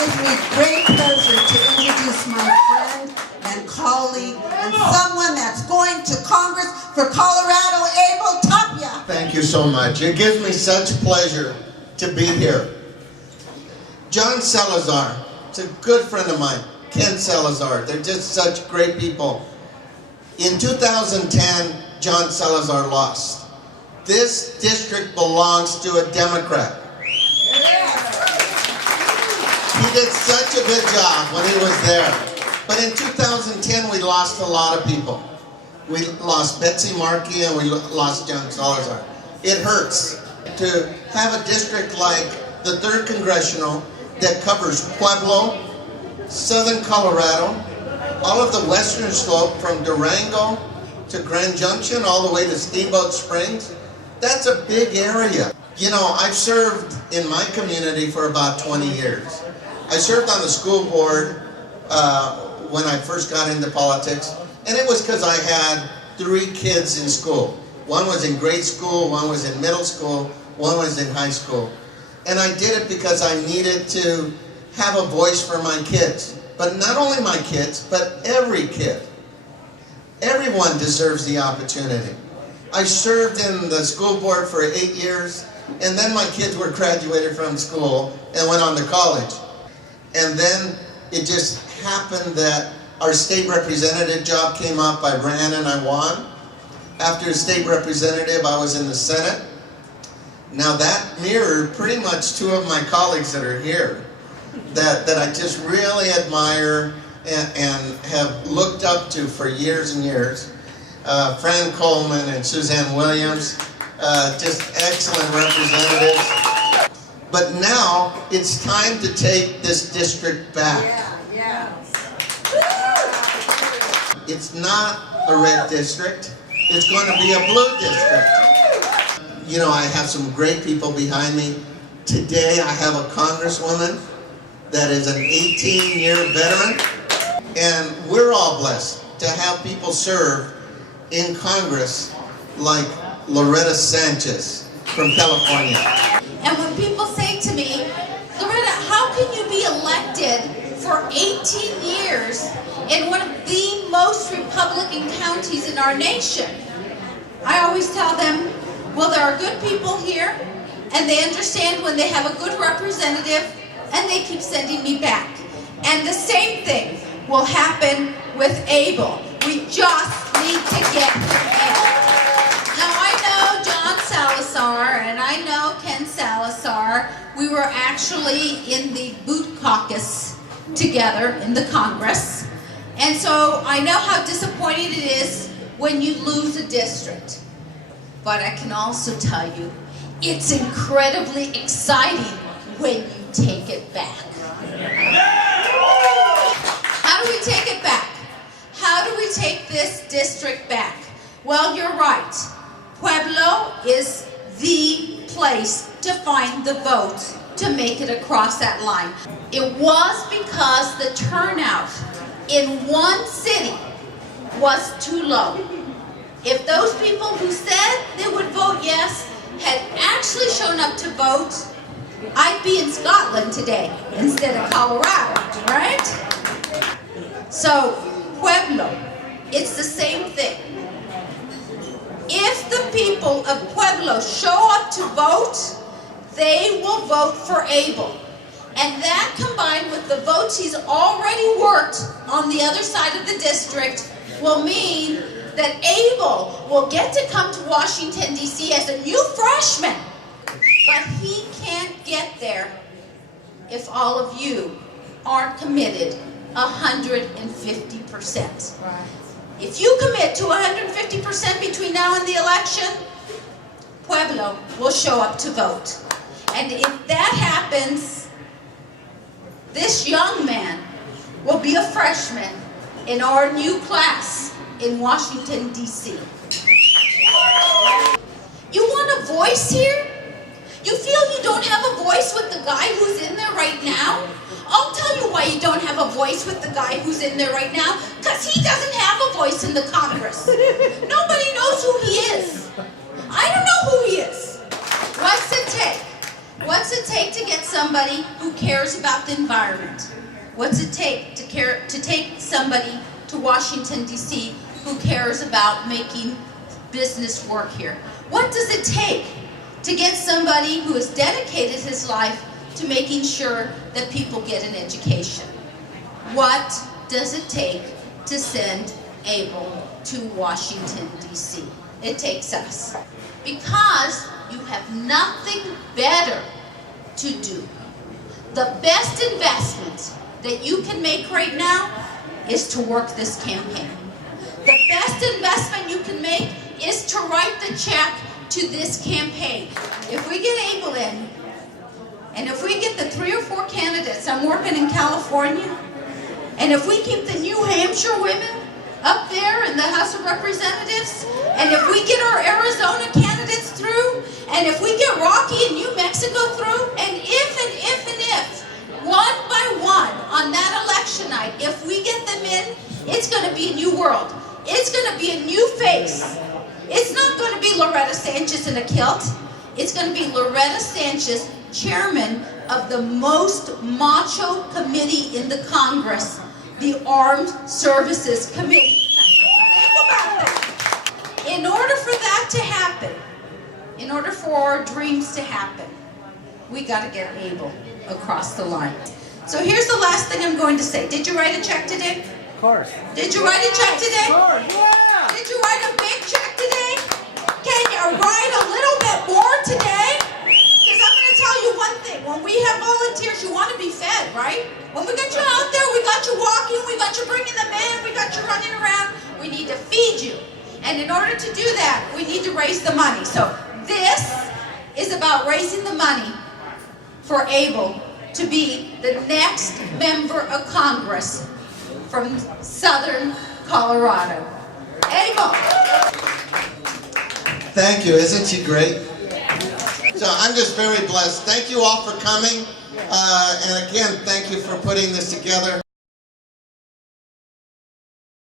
gives me great pleasure to introduce my friend and colleague and someone that's going to Congress for Colorado, Abel Tapia. Thank you so much. It gives me such pleasure to be here. John Salazar, it's a good friend of mine, Ken Salazar. They're just such great people. In 2010, John Salazar lost. This district belongs to a Democrat. He did such a good job when he was there. But in 2010, we lost a lot of people. We lost Betsy Markey and we lost John Salazar. It hurts to have a district like the 3rd Congressional that covers Pueblo, southern Colorado, all of the western slope from Durango to Grand Junction, all the way to Steamboat Springs. That's a big area. You know, I've served in my community for about 20 years. I served on the school board when I first got into politics, and it was because I had 3 kids in school. One was in grade school, one was in middle school, one was in high school. And I did it because I needed to have a voice for my kids. But not only my kids, but every kid. Everyone deserves the opportunity. I served in the school board for 8 years, and then my kids were graduated from school and went on to college. And then it just happened that our state representative job came up. I ran and I won. After state representative, I was in the Senate. Now that mirrored pretty much 2 of my colleagues that are here that I just really admire and have looked up to for years and years. Fran Coleman and Suzanne Williams, just excellent representatives. But now it's time to take this district back. It's not a red district. It's going to be a blue district. You know, I have some great people behind me. Today I have a congresswoman that is an 18-year veteran. And we're all blessed to have people serve in Congress like Loretta Sanchez from California. And when people say to me, Loretta, how can you be elected for 18 years in one of the most Republican counties in our nation? I always tell them, well, there are good people here, and they understand when they have a good representative, and they keep sending me back. And the same thing will happen with Abel. We just need to get him in. Now, I know John Salazar and I know Ken Salazar. We were actually in the boot caucus together in the Congress. And so I know how disappointing it is when you lose a district. But I can also tell you, it's incredibly exciting when you take it back. How do we take it back? How do we take this district back? Well, you're right. Pueblo is the place to find the vote to make it across that line. It was because the turnout in one city was too low. If those people who said they would vote yes had actually shown up to vote, I'd be in Scotland today instead of Colorado, right? So, Pueblo, it's the same thing. If the people of Pueblo show up to vote, they will vote for Abel. And that combined with the votes he's already worked on the other side of the district will mean that Abel will get to come to Washington, D.C. as a new freshman. But he can't get there if all of you aren't committed 150%. Right. If you commit to 150% between now and the election, Pueblo will show up to vote. And if that happens, this young man will be a freshman in our new class in Washington, D.C. You want a voice here? You feel you don't have a voice with the guy who's in there right now? I'll tell you why you don't have a voice with the guy who's in there right now. Because he doesn't have a voice in the Congress. Nobody knows who he is. I don't know who he is. What's it take? What's does it take to get somebody who cares about the environment? What's it take to take somebody to Washington, D.C. who cares about making business work here? What does it take to get somebody who has dedicated his life to making sure that people get an education? What does it take to send Abel to Washington, D.C.? It takes us. Because you have nothing better to do. The best investment that you can make right now is to work this campaign. The best investment you can make is to write the check to this campaign. If we get Abel in, and if we get the 3 or 4 candidates, I'm working in California, and if we keep the New Hampshire women up there in the House of Representatives, and if we get our Arizona candidates through, and if we get Rocky and New Mexico through, and if, one by one, on that election night, if we get them in, it's going to be a new world. It's going to be a new face. It's not going to be Loretta Sanchez in a kilt. It's going to be Loretta Sanchez, chairman of the most macho committee in the Congress, the Armed Services Committee. Think about that. In order for that to happen, in order for our dreams to happen, we got to get Abel across the line. So here's the last thing I'm going to say. Did you write a check today? Of course. Did you write a check today? Of course, yeah! Did you write a big check today? Can you write a little bit more today? Because I'm going to tell you one thing. When we have volunteers, you want to be fed, right? When we got you out there, we got you walking, we got you bringing them in, we got you running around. We need to feed you. And in order to do that, we need to raise the money. So this is about raising the money for Abel to be the next member of Congress from Southern Colorado. Abel. Thank you. Isn't she great? So I'm just very blessed. Thank you all for coming. And again, thank you for putting this together.